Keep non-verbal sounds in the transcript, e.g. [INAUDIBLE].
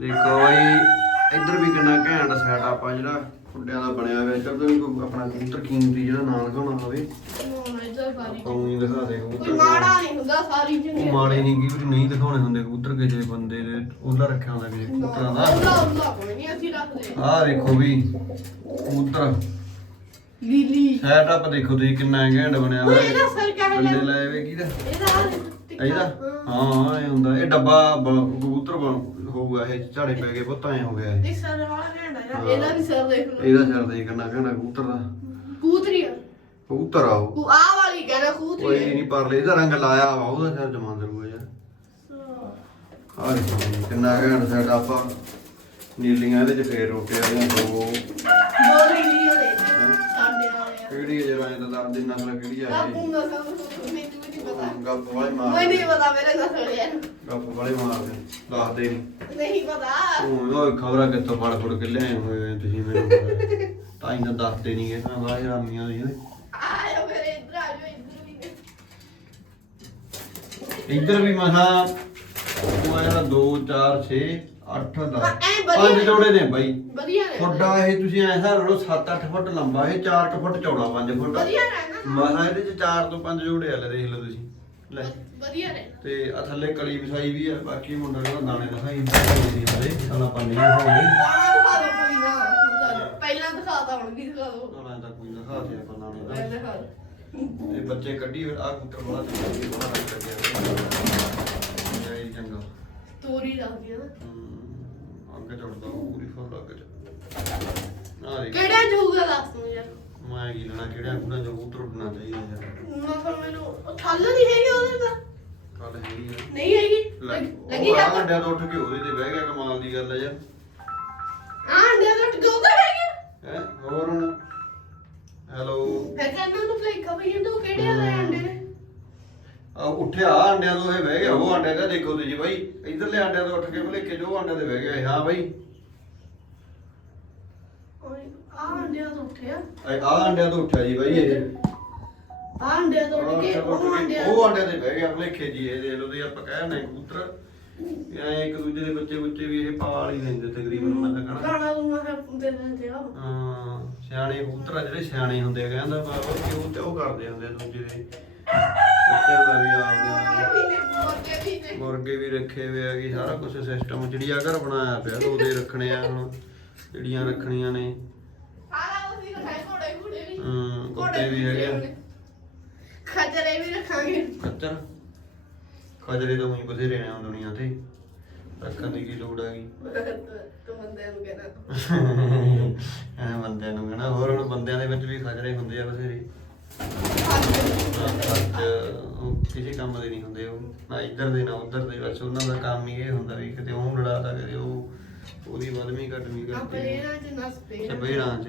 ਦੇਖੋ ਬਾਈ ਇੱਧਰ ਵੀ ਕਿੰਨਾ ਘੈਂਟ ਸੈਟ ਆਪਾਂ ਜਿਹੜਾ ਫੁੱਡਿਆਂ ਦਾ ਬਣਿਆ ਹੋਇਆ। ਇੱਧਰ ਤੋਂ ਵੀ ਕੋਈ ਆਪਣਾ ਕਬੂਤਰ ਕੀਮਤੀ ਜਿਹੜਾ ਨਾਂ ਲਗਾਉਣਾ ਹੋਵੇ। ਆਪਾਂ ਨੂੰ ਹੀ ਦਿਖਾ ਦੇ ਕਬੂਤਰ ਮਾੜਾ ਨਹੀਂ ਹੁੰਦਾ ਸਾਰੀ ਉਹ ਮਾੜੇ ਨਹੀਂ ਕੀ ਨਹੀਂ ਦਿਖਾਉਣੇ ਹੁੰਦੇ ਕਬੂਤਰ ਕਿਸੇ ਬੰਦੇ ਦੇ ਉਹਦਾ ਰੱਖਿਆ ਹੁੰਦਾ ਕਿਸੇ ਕਬੂਤਰਾਂ ਦਾ। ਨਹੀਂ ਆਹ ਦੇਖੋ ਵੀ ਕਬੂਤਰ ਲੀਲੀ। ਸੈਟ ਅਪ ਦੇਖੋ ਤੁਸੀਂ ਕਿੰਨਾ ਘੈਂਟ ਬਣਿਆ ਉਹ ਹੋਇਆ ਇਹਦਾ ਸਰ ਹੈ ਬੰਦੇ ਲਾਏ ਵੇ ਕਿਹਦਾ? ਇਹਦਾ ਇਹਦਾ ਹਾਂ ਇਹ ਹੁੰਦਾ। ਇਹ ਡੱਬਾ ਬ- ਕਬੂਤਰ ਬਣ- ਹੋਊਗਾ ਇਹ ਝਾੜੇ ਪੈ ਗਏ ਪੁੱਤ ਐ ਹੋ ਗਿਆ ਇਹ। ਦੇਖ ਸਰ ਵਾਲਾ ਘੰਟਾ ਯਾਰ ਇਹਦਾ ਵੀ ਸਰ ਦੇਖ ਲਓ ਇਹਦਾ ਸਿਰ ਦੇ ਕਿੰਨਾ ਘੈਂਟ ਕਬੂਤਰ ਦਾ। ਕੂਤਰੀ ਆ। ਕਬੂਤਰ ਆ ਉਹ। ਉਹ ਆ ਵਾਲੀ ਕਹਿੰਦਾ ਕੂਤਰੀ ਕੋਈ ਹੈ ਨਹੀਂ ਪਰਲੇ ਇਹਦਾ ਰੰਗ ਲਾਇਆ ਵਾ ਉਹਦਾ ਸਿਰ ਜਮਾ ਦਰੂਗਾ ਯਾਰ। ਆਹ ਦੇਖੋ ਜੀ, ਕਿੰਨਾ ਘੈਂਟ ਸੈਟ ਆਪਾਂ। ਨੀਲੀਆਂ ਇਹਦੇ ਚ ਫੇਰ ਰੋਟੇ ਵਾਲੀਆਂ ਦੋ। ਦੋ ਲੀਲੀ ਹੋ? ਦੇ ਸਾਡੇ ਵਾਲੇ ਆ। ਕਿਹੜੀ ਜਿਹੜਾ ਇਹਦਾ ਦਰਦ ਦੀ ਨਸਲ ਕਿਹੜੀ ਆ ਇਹ। ਕਾਪੂ ਦਾ ਸਭ ਮੈਨੂੰ ਨਹੀਂ ਪਤਾ। ਗੱਪ ਵਾਲੇ ਮੈਨੂੰ ਮਾਰਦੇ ਨਹੀਂ ਪਤਾ ਮੇਰੇ ਨਸਲ ਹੈ ਗੱਪ ਵਾਲੇ ਮਾਰਦੇ ਦੱਸਦੇ ਨਹੀਂ ਨਹੀਂ ਪਤਾ। ਉਹ ਉਹ ਖਬਰਾਂ ਕਿੱਥੋਂ ਫੜ ਫੜ ਕੇ ਲਿਆਏ ਹੋਏ ਤੁਸੀਂ ਮੈਨੂੰ। [LAUGHS] ਤਾਂ ਇਹਨਾਂ ਦੱਸਦੇ ਨਹੀਂ ਇਹ ਬਾਹਰ ਰਾਮੀਆਂ ਦੀ ਆਇਆ ਮੇਰੇ ਇੱਧਰ ਆ ਜਾਓ ਇੱਧਰ ਵੀ। ਇੱਧਰ ਵੀ ਮਸਾ ਉਹ ਇਹਦਾ 2 4 6 8 10 ਐ ਵਧੀਆ ਪੰਜ ਜੋੜੇ ਨੇ ਬਾਈ। ਵਧੀਆ ਨੇ। ਤੁਹਾਡਾ ਇਹ ਤੁਸੀਂ ਐਸਾ ਰੋ 7-8 ਫੁੱਟ ਲੰਬਾ ਇਹ 4 ਫੁੱਟ ਚੌੜਾ 5 ਫੁੱਟ। ਵਧੀਆ ਰਹਿਣਾ ਮਸਾ ਇਹਦੇ ਚ 4 ਤੋਂ 5 ਜੋੜੇ ਆ ਲੈ ਦੇਖ ਲਓ ਤੁਸੀਂ। ਲੈ। ਵਧੀਆ ਰਹਿਣਾ ਤੇ ਆ ਥੱਲੇ ਕਲੀ ਵਿਛਾਈ ਵੀ ਆ ਬਾਕੀ ਮੁੰਡਾ ਕਹਿੰਦਾ ਦਾਣੇ ਦਿਖਾਈ ਨਹੀਂ ਹਲੇ ਸਾਲਾ ਪੰਨੀ ਹੋਣੀ ਦਾਣਾ ਦਿਖਾ ਦਿਓ ਕੋਈ ਨਾ ਹੁਣ ਤੁਹਾਨੂੰ ਪਹਿਲਾਂ ਦਿਖਾਤਾ ਹੁਣ ਵੀ ਦਿਖਾ ਦਿਓ ਨਾ ਤਾਂ ਕੋਈ ਦਿਖਾ ਦੇ ਆਪਾਂ ਦਾਣੇ ਦਾ। ਪਹਿਲਾਂ ਦਿਖਾ ਦਿਓ ਇਹ ਬੱਚੇ ਕੱਢੀ ਆ ਕੁੱਤਰ ਬੜਾ ਤੇ ਬੜਾ ਰੱਖ ਗਿਆ ਇਹ ਚੰਗਾ ਸਟੋਰੀ ਦੱਸਦੀ ਆ ਨਾ। ਹਮ, ਅੱਗੇ ਚੜਦਾ ਪੂਰੀ ਫੁੱਲ ਅੱਗੇ ਚ ਆ ਦੇਖ। ਕਿਹੜਾ ਜੂਗਾ ਦੱਸ ਤੂੰ ਯਾਰ। ਮੈਂ ਕੀ ਲੈਣਾ ਕਿਹੜਾ ਕੁੜਾ ਜੋ ਉਤਰ ਉੱਡਣਾ ਚਾਹੀਦਾ ਯਾਰ। ਮੈਂ ਫਿਰ ਮੈਨੂੰ ਉਹ ਥੱਲ ਨਹੀਂ ਹੈਗੀ ਉਹਦੇ ਤਾਂ ਕੱਲ ਹੈਗੀ ਆ। ਨਹੀਂ ਹੈਗੀ। ਲੱਗ- ਲੱਗੀ ਉਹ ਆ ਜਾ ਅੰਡਿਆਂ ਤੋਂ ਉੱਠ ਕੇ ਉਹਦੇ ਤੇ ਬਹਿ ਗਿਆ ਕਮਾਲ ਦੀ ਗੱਲ ਆ ਯਾਰ। ਆ ਅੰਡੇ ਦਾ ਟਗੋ ਤਾਂ ਹੈਗੀ ਹੈ ਹੋਰ ਹੁਣ? ਹੈਲੋ? ਫਿਰ ਕਹਿੰਦਾ ਉਹਨੂੰ ਭਲੇਖਾ ਖਬਈ ਤੂੰ ਕਿਹੜੇ ਵਾਲੇ ਆ? ਉੱਠਿਆ ਅੰਡਿਆਂ ਤੋਂ ਇਹ ਬਹਿ ਗਿਆ ਉਹ ਅੰਡਿਆਂ ਤੇ ਦੇਖੋ ਤੁਸੀਂ ਬਾਈ ਇਧਰਲੇ ਅੰਡਿਆਂ ਤੋਂ ਉੱਠ ਕੇ ਭਲੇਖੇ ਜੋ ਅੰਡਿਆਂ ਤੇ ਬਹਿ ਗਿਆ ਇਹ। ਹਾਂ ਬਾਈ। ਆ ਅੰਡੇ ਤੋਂ ਉੱਠਿਆ। ਆ ਅੰਡਿਆਂ ਤੋਂ ਉੱਠਿਆ ਜੀ ਬਾਈ ਇਹ। ਤੋਂ ਉੱਠ ਕੇ ਉਹ ਅੰਡਿਆਂ ਤੇ ਬਹਿ ਗਿਆ ਭਲੇਖੇ ਜੀ ਇਹ ਦੇਖ ਲਓ ਤੁਸੀਂ ਆਪਾਂ ਕਹਿ ਰਹੇ ਕਬੂਤਰ। ਐ ਇੱਕ ਦੂਜੇ ਦੇ ਬੱਚੇ ਬੱਚੇ ਵੀ ਇਹ ਪਾਲ ਹੀ ਲੈਂਦੇ ਤਕਰੀਬਨ ਮੈਂ ਤਾਂ ਕਹਣਾ। ਗਾਣਾ ਨੂੰ ਮੈਂ ਦੇ ਦਿੰਦੇ ਆ ਹਾਂ ਸਿਆਣੇ ਕਬੂਤਰ ਆ ਜਿਹੜੇ ਸਿਆਣੇ ਹੁੰਦੇ ਆ ਕਹਿੰਦਾ ਬਾਬਾ ਕਿ ਉਹ ਤੇ ਉਹ ਕਰਦੇ ਹੁੰਦੇ ਆ ਦੂਜੇ ਦੇ। ਬੱਚਿਆਂ ਦਾ ਵੀ ਆਪਦੇ ਮੁਰਗੇ ਵੀ ਰੱਖੇ ਹੋਏ ਆ ਕਿ ਸਾਰਾ ਕੁਝ ਸਿਸਟਮ ਚਿੜੀਆ ਘਰ ਬਣਾਇਆ ਪਿਆ ਉਹਦੇ ਰੱਖਣੇ ਆ ਹੁਣ ਚਿੜੀਆਂ ਰੱਖਣੀਆਂ ਨੇ। ਸਾਰਾ ਉਸੇ ਰਖਾਈ ਘੋੜੇ ਘੋੜੇ ਵੀ। ਹਮ, ਕੁੱਤੇ ਵੀ ਹੈਗੇ ਆ। ਖਜਰੇ ਵੀ ਰੱਖਾਂਗੇ। ਖੱਚਰ ਖਜਰੇ ਤਾਂ ਉਹੀ ਬਥੇਰੇ ਨੇ ਹੁਣ ਦੁਨੀਆ ਤੇ। ਰੱਖਣ ਦੀ ਕੀ ਲੋੜ ਹੈਗੀ? ਤੂੰ ਬੰਦੇ ਨੂੰ ਕਹਿਣਾ। ਐ ਬੰਦਿਆਂ ਨੂੰ ਕਹਣਾ ਹੋਰ ਹੁਣ ਬੰਦਿਆਂ ਦੇ ਵਿੱਚ ਵੀ ਖਜਰੇ ਹੁੰਦੇ ਆ ਬਥੇਰੇ। ਕਿਸੇ ਕੰਮ ਦੇ ਨਹੀਂ ਹੁੰਦੇ ਉਹ ਨਾ ਇੱਧਰ ਦੇ ਨਾ ਉੱਧਰ ਦੇ ਬਸ ਉਹਨਾਂ ਦਾ ਕੰਮ ਹੀ ਇਹ ਹੁੰਦਾ ਵੀ ਕਿਤੇ ਉਹ ਲੜਾਤਾ ਕਦੇ ਉਹ ਉਹਦੀ ਘਟਵੀਂ ਆਪਣੇ ਕਰਦੀ ਇਹਨਾਂ ਚ ਨਸ ਪੇ ਚਬੇੜਾਂ ਚ।